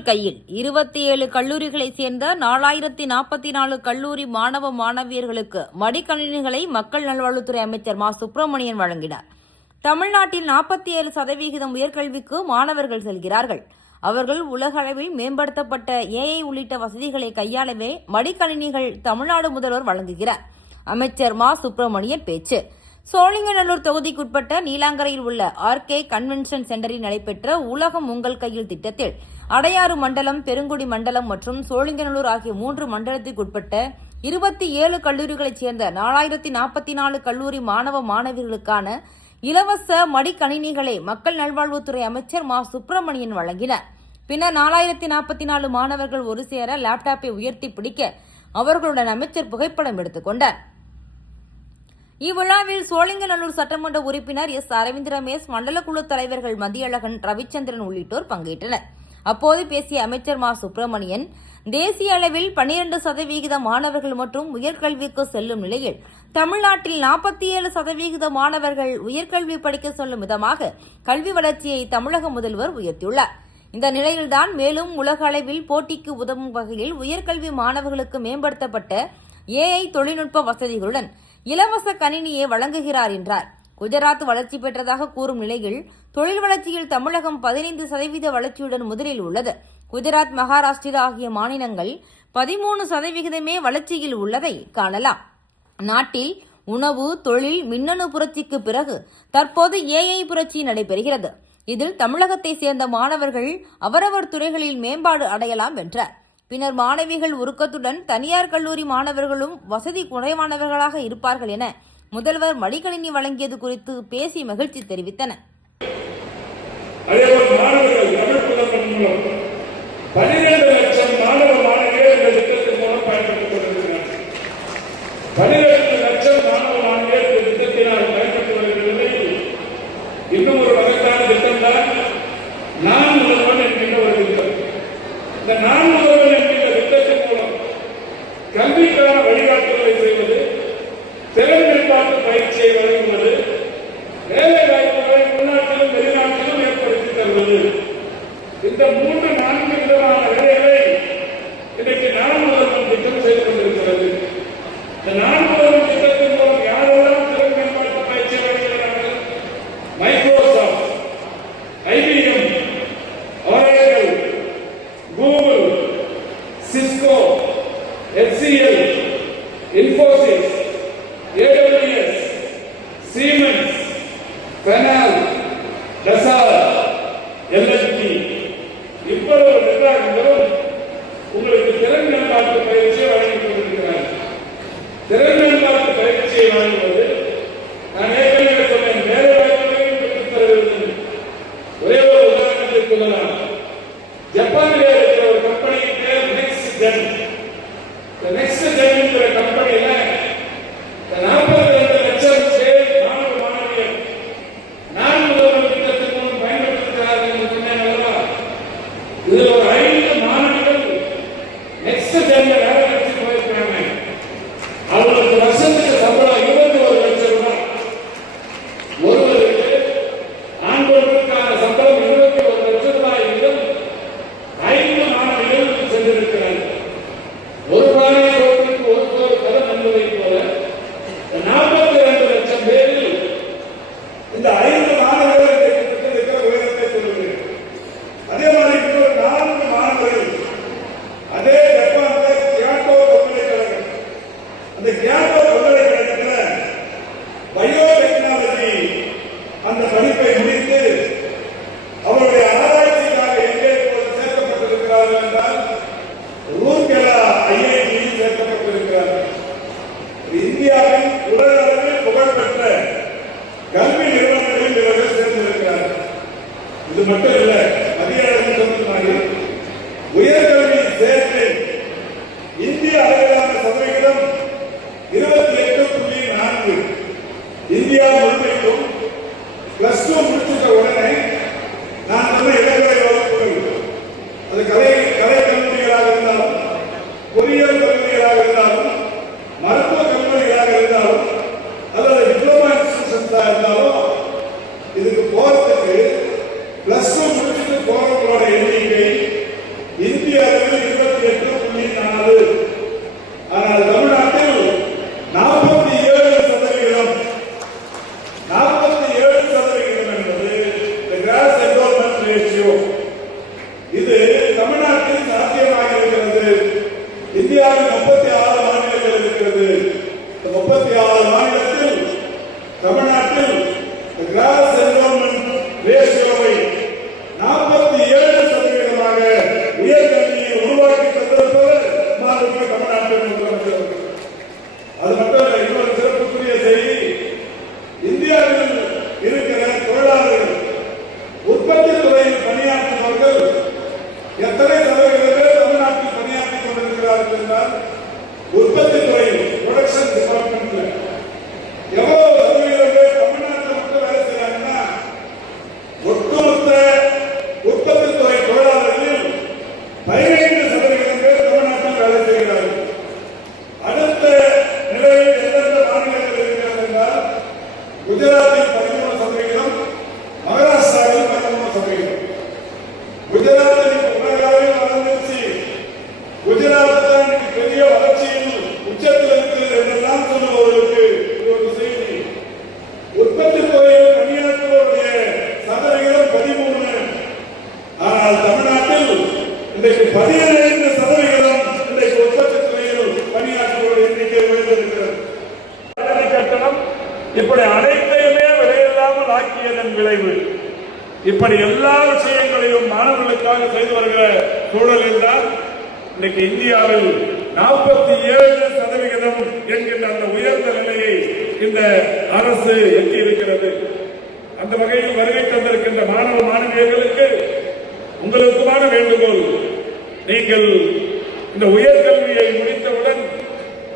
உங்கள் கையில் 27 கல்லூரிகளைச் சேர்ந்த 4044 கல்லூரி மாணவ மாணவியர்களுக்கு மடிக்கணினிகளை மக்கள் நல்வாழ்வுத்துறை அமைச்சர் மா சுப்பிரமணியன் வழங்கினார். தமிழ்நாட்டில் 47% உயர்கல்விக்கு மாணவர்கள் செல்கிறார்கள். அவர்கள் உலக அளவில் மேம்படுத்தப்பட்ட ஏஐ உள்ளிட்ட வசதிகளை கையாளவே மடிக்கணினிகள் தமிழ்நாடு முதல்வர் வழங்குகிறார். அமைச்சர் மா சுப்பிரமணியன் பேச்சு. சோழிங்கநல்லூர் தொகுதிக்குட்பட்ட நீலாங்கரையில் உள்ள ஆர்கே கன்வென்ஷன் சென்டரில் நடைபெற்ற உலகம் உங்கள் கையில் திட்டத்தில் அடையாறு மண்டலம், பெருங்குடி மண்டலம் மற்றும் சோழிங்கநல்லூர் ஆகிய 3 மண்டலத்திற்குட்பட்ட 27 கல்லூரிகளைச் சேர்ந்த 4044 கல்லூரி மாணவ மாணவியர்களுக்கான இலவச மடிக்கணினிகளை மக்கள் நல்வாழ்வுத்துறை அமைச்சர் மா சுப்பிரமணியன் வழங்கினார். பின்னர் 4044 மாணவர்கள் ஒரு சேர லேப்டாப்பை உயர்த்தி பிடிக்க அவர்களுடன் அமைச்சர் புகைப்படம் எடுத்துக் கொண்டார். இவ்விழாவில் சோழிங்கநல்லூர் சட்டமன்ற உறுப்பினர் எஸ். அரவிந்த் ரமேஷ், மண்டல குழு தலைவர்கள் மதியழகன், ரவிச்சந்திரன் உள்ளிட்டோர் பங்கேற்றனர். அப்போது பேசிய அமைச்சர் மா சுப்பிரமணியன், தேசிய அளவில் 12% மாணவர்கள் மற்றும் உயர்கல்விக்கு செல்லும் நிலையில் தமிழ்நாட்டில் 47% மாணவர்கள் உயர்கல்வி படிக்க செல்லும் விதமாக கல்வி வளர்ச்சியை தமிழக முதல்வர் உயர்த்தியுள்ளார். இந்த நிலையில்தான் மேலும் உலக அளவில் போட்டிக்கு உதவும் வகையில் உயர்கல்வி மாணவர்களுக்கு மேம்படுத்தப்பட்ட ஏஐ தொழில்நுட்ப வசதிகளுடன் இலவச கணினியை வழங்குகிறார் என்றார். குஜராத் வளர்ச்சி பெற்றதாக கூறும் நிலையில் தொழில் வளர்ச்சியில் தமிழகம் 15% வளர்ச்சியுடன் முதலில் உள்ளது. குஜராத், மகாராஷ்டிரா ஆகிய மாநிலங்கள் 13% வளர்ச்சியில் உள்ளதை காணலாம். நாட்டில் உணவு, தொழில், மின்னணு புரட்சிக்கு பிறகு தற்போது ஏஐ புரட்சி நடைபெறுகிறது. இதில் தமிழகத்தை சேர்ந்த மாணவர்கள் அவரவர் துறைகளில் மேம்பாடு அடையலாம் என்றார். பின்னர் மாணவிகள் உருக்கத்துடன் தனியார் கல்லூரி மாணவர்களும் வசதி குறைவானவர்களாக இருப்பார்கள் என முதல்வர் மடிக்கணினி வழங்கியது குறித்து பேசி மகிழ்ச்சி தெரிவித்தனர். 12 லட்சம் மாணவ மாணவியர் இந்த திட்டத்தின் மூலம் பயன்படுத்திக் கொண்டிருக்கிறார்கள். 12 லட்சம் மாணவ மாணவியர் இந்த திட்டத்தினால் பயன்படுத்தி வருகிறது. இன்னும் ஒரு மகத்தான திட்டம் தான் நான் முதல்வன் என்கின்ற ஒரு திட்டம். இந்த நான் முதல்வன் என்கின்ற திட்டத்தின் மூலம் கல்விக்கான வழிகாட்டுதலை செய்வது, திறன் மேம்பாட்டு பயிற்சியை வழங்குவது, வேலை வாய்ப்புகளை உள்நாட்டிலும் வெளிநாட்டிலும் ஏற்படுத்தி தருவது, இந்த 3-4 விதமான வேலைகளை இன்றைக்கு நான் முதல்வன் திட்டம் செய்து கொண்டிருக்கிறது. இந்த நான் முதல்வன் திட்டத்தின் மூலம் யாரெல்லாம் திறன் மேம்பாட்டு பயிற்சி வழங்குகிறார்கள்? Microsoft, IBM, Oracle, Google, Cisco, HCL, Infosys, AWS, Siemens, Penal, Dassault, LNT, இவ்வளவு நிர்வாகங்களும் உங்களுக்கு திறன் மேம்பாட்டு பயிற்சியை வழங்கிக் கொண்டிருக்கிறார்கள். திறன் மேம்பாட்டு பயிற்சியை வழங்குவது நான் ஏற்கனவே சொன்னேன், வேலை வாய்ப்புகளையும் பெற்றுத் தருகிறது. ஒரே ஒரு உதாரணத்தை சொல்லலாம். ஜப்பானிலே இருக்கிற ஒரு கம்பெனிக்கு பேர் நெக்ஸ்ட் ஜென். இந்த நெக்ஸ்ட் ஜென் என்கிற கம்பெனியில 42 லட்சம் பேர் மாணவ மாணவியர் நான் முதல்வன் திட்டத்தின் மூலம் பயன்படுத்துகிறார்கள் என்று சொன்னேன் அல்லவா? இதில் ஒரு 5 மாணவிகள் நெக்ஸ்ட் ஜென்ல வேலை வச்சு போயிருக்காங்க. அவங்களுக்கு வருஷத்துக்கு சம்பளம் 21 லட்சம் ரூபாய். ஒருவருக்கு ஆண்களுக்கான சம்பளம் 21 லட்சம் ரூபாய் வீதம் 5 மாணவிகள் சென்றிருக்கிறார்கள். ஒரு பானை சோற்றுக்கு ஒரு பதம் என்பதை போல 42 லட்சம் பேரில் இந்த 5 மாணவர்கள் இருக்கிற உயரத்தை சொல்லுகிறேன். அதே மாதிரி இன்னொரு 4 மாணவர்கள் அதே ஜப்பான்ல கியோட்டோ பல்கலைக்கழகம், அந்த கியோட்டோ பல்கலைக்கழகத்தில் பயோடெக்னாலஜி அந்த படிப்பை முடித்து அவருடைய ஆராய்ச்சிக்காக எங்கே சேர்க்கப்பட்டிருக்கிறார்கள் என்றால் ரூர்கேலா IIT சேர்க்கப்பட்டிருக்கிறார்கள். இந்தியாவின் உலக அளவில் புகழ்பெற்ற கல்வி நிறுவனங்களில் இவர்கள் சேர்ந்திருக்கிறார்கள். இது மட்டும் இல்ல, மதியம் சொன்ன மாதிரி உயர்கல்வி சேர்க்கை இந்திய அளவிலான சதவிகிதம் 28.4. இந்தியா முழுமைக்கும் +2 முடிச்சுட்ட உடனே நான் சொன்ன இளங்கலை வகுப்புகள், அது கலை கல்லூரிகளாக இருந்தாலும், பொறியியல் கல்லூரிகளாக இருந்தாலும், மருத்துவ கல்லூரிகளாக இருந்தாலும், அல்லது டிப்ளமா இன்ஸ்டிடியூஷன்ஸாக இருந்தாலும், இதுக்கு போறதுக்கு +2 முடிச்சுட்டு போறவங்களோட எண்ணிக்கை 36 மாநிலத்தில் தமிழ்நாட்டில் கிராஸ் என்ரோல்மெண்ட் ரேஷியோவை 47% உயர்கல்வியை உருவாக்கி தந்திருப்பவர் மாண்புமிகு தமிழ்நாட்டின் முதலமைச்சர். அது மட்டும் இன்னொரு சிறப்புக்குரிய செய்தி, இந்தியாவில் இருக்கிற தொழிலாளர்கள் உற்பத்தி துறையில் பணியாற்றுபவர்கள் எத்தனை சதவீதம் பேர் தமிழ்நாட்டில் பணியாற்றிக் கொண்டிருக்கிறார்கள் என்றால், உற்பத்தி துறையில் ப்ரொடக்ஷன் டிபார்ட்மெண்ட்ல எவ்வளவு சதவீதம் பேர் தமிழ்நாட்டில் மட்டும் வேலை செய்யறாங்கன்னா, ஒட்டுமொத்த உற்பத்தி துறை தொழிலாளர்களில் 15% பேர் தமிழ்நாட்டில் வேலை செய்கிறார்கள். அடுத்த நிலையில் எந்தெந்த மாநிலங்கள் இருக்கிறது என்றால், குஜராத்தில் 13%, மகாராஷ்டிராவில் 13%. குஜராத்தில் உலகளவில் வளர்ந்துச்சு. குஜராத் தான் பெரிய வளர்ச்சியில் உச்சத்தில் இருக்கிறது என்றெல்லாம் சொல்லுபவர்களுக்கு இது ஒரு செய்தி. உற்பத்தி துறையில் பணியாற்றுவோருடைய சதவிகிதம் 13. ஆனால் தமிழ்நாட்டில் இன்றைக்கு 17% இன்றைக்கு உற்பத்தி துறையில் பணியாற்றுவோர் எண்ணிக்கை உயர்ந்திருக்கிறது. கட்டணம் இப்படி அனைத்தையுமே விலையில்லாமல் ஆக்கியதன் விளைவு. இப்படி எல்லா விஷயங்களையும் மாணவர்களுக்காக செய்து வருகிற சூழலில் தான் இன்னைக்கு இந்தியாவில் 47% என்கின்ற அந்த உயர்ந்த நிலையை இந்த அரசு எட்டியிருக்கிறது. அந்த வகையில் வருகை தந்திருக்கின்ற மாணவ மாணவியர்களுக்கு உங்களுக்குமான வேண்டுகோள், நீங்கள் இந்த உயர்கல்வியை முடித்தவுடன்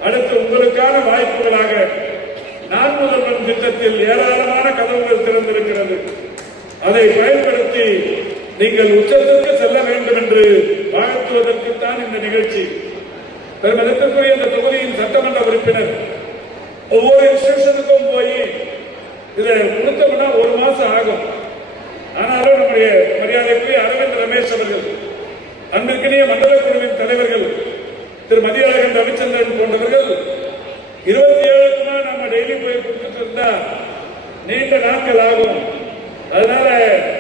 அடுத்து உங்களுக்கான வாய்ப்புகளாக நான் முதல்வன் திட்டத்தில் ஏராளமான கதவுகள் திறந்திருக்கிறது. அதை பயன்படுத்தி நீங்கள் உச்சத்திற்கு செல்ல வேண்டும் என்று வாழ்த்துவதற்குத்தான் இந்த நிகழ்ச்சி. பெருமதிப்பிற்குரிய இந்த தொகுதியின் சட்டமன்ற உறுப்பினர் ஒவ்வொரு இன்ஸ்டிடியூஷனுக்கும் போய் இதை கொடுத்தோம்னா 1 மாசம் ஆகும். ஆனாலும் நம்முடைய மரியாதைக்குரிய அரவிந்த் ரமேஷ் அவர்கள், அன்பிற்கினிய மண்டல குழுவின் தலைவர்கள் திரு மதியழகன், ரவிச்சந்திரன் போன்றவர்கள் 27க்குமா நம்ம டெய்லி போய் கொடுத்துட்டு இருந்தா நீண்ட நாட்கள் ஆகும். அதனால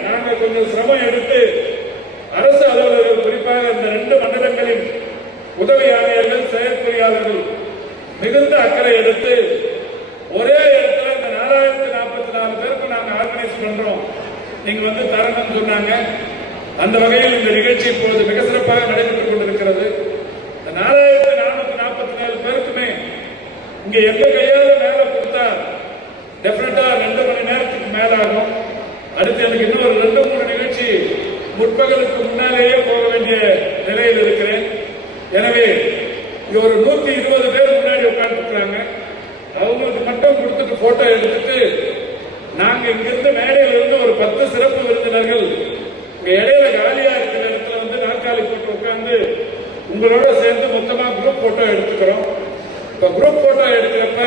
நாங்க கொஞ்சம் சிரமம் எடுத்து அரசு அலுவலர்கள், குறிப்பாக இந்த 2 மண்டலங்களின் உதவி ஆணையர்கள், செயற்பொறியாளர்கள் மிகுந்த அக்கறை எடுத்து ஒரே இடத்துல இந்த 4044 பேருக்கு நாங்க ஆர்கனைஸ் பண்றோம், நீங்க வந்து தரணும்னு சொன்னாங்க. அந்த வகையில் இந்த நிகழ்ச்சி இப்பொழுது மிக சிறப்பாக நடைபெற்றுக் கொண்டிருக்கிறது. இந்த 4447 பேருக்குமே இங்க எங்க கையால மேல கொடுத்தா டெஃபினட்டா 2 மணி நேரத்துக்கு மேலாகும். அடுத்து எனக்கு இன்னொரு 2-3 நிகழ்ச்சி முற்பகலுக்கு முன்னாலேயே போக வேண்டிய நிலையில் இருக்கிறேன். எனவே இங்க ஒரு 120 பேர் முன்னாடி உட்கார்ந்துருக்காங்க. அவங்களுக்கு மட்டும் கொடுத்துட்டு போட்டோ எடுத்துட்டு நாங்க இங்கிருந்து மேடையில இருந்து ஒரு 10 சிறப்பு விருந்தினர்கள் இங்க இடையில காலியா இருக்கிற இடத்துல வந்து நாற்காலி போட்டு உட்கார்ந்து உங்களோட சேர்ந்து மொத்தமா குரூப் போட்டோ எடுத்துக்கிறோம். இப்ப குரூப் போட்டோ எடுக்கிறப்ப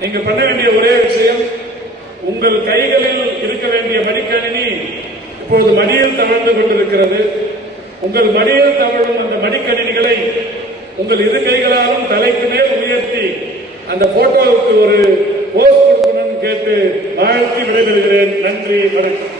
நீங்க பண்ண வேண்டிய ஒரே விஷயம், உங்கள் கைகளில் இருக்க வேண்டிய மடிக்கணினி இப்போது மடியில் தவழ்ந்து கொண்டிருக்கிறது. உங்கள் மடியில் தவழும் அந்த மடிக்கணினிகளை உங்கள் இரு கைகளாலும் தலைக்கு மேல் உயர்த்தி அந்த போட்டோவுக்கு ஒரு போஸ் கொடுக்கணும்னு கேட்டு வாழ்த்தி விடைபெறுகிறேன். நன்றி, வணக்கம்.